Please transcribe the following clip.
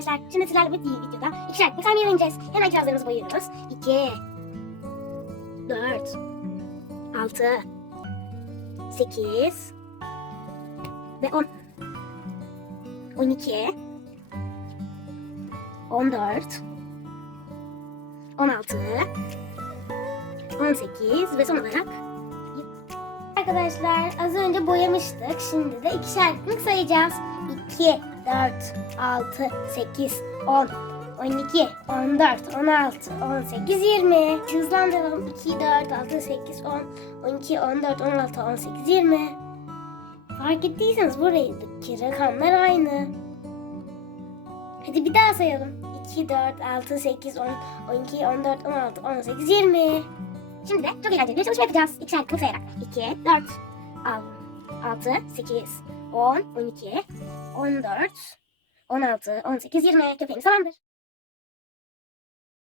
arkadaşlar. Şimdi sizlerle bu videoda iki şarkı saymayı öğreneceğiz. Hemen cihazlarımızı boyuyoruz. 2 4 6 8 ve 10 12 14 16 18 ve son olarak Arkadaşlar az önce boyamıştık. Şimdi de iki şarkılık sayacağız. 2, 4, 6, 8, 10, 12, 14, 16, 18, 20. Hızlandıralım. 2, 4, 6, 8, 10, 12, 14, 16, 18, 20. Fark ettiyseniz buradaki rakamlar aynı. Hadi bir daha sayalım. 2, 4, 6, 8, 10, 12, 14, 16, 18, 20. Şimdi de çok eğlenceli bir çalışma yapacağız. İki şarkı sayarak. 2, 4, 6, 8, 10, 12, 14, 16, 18, 20. Köpeğimiz tamamdır.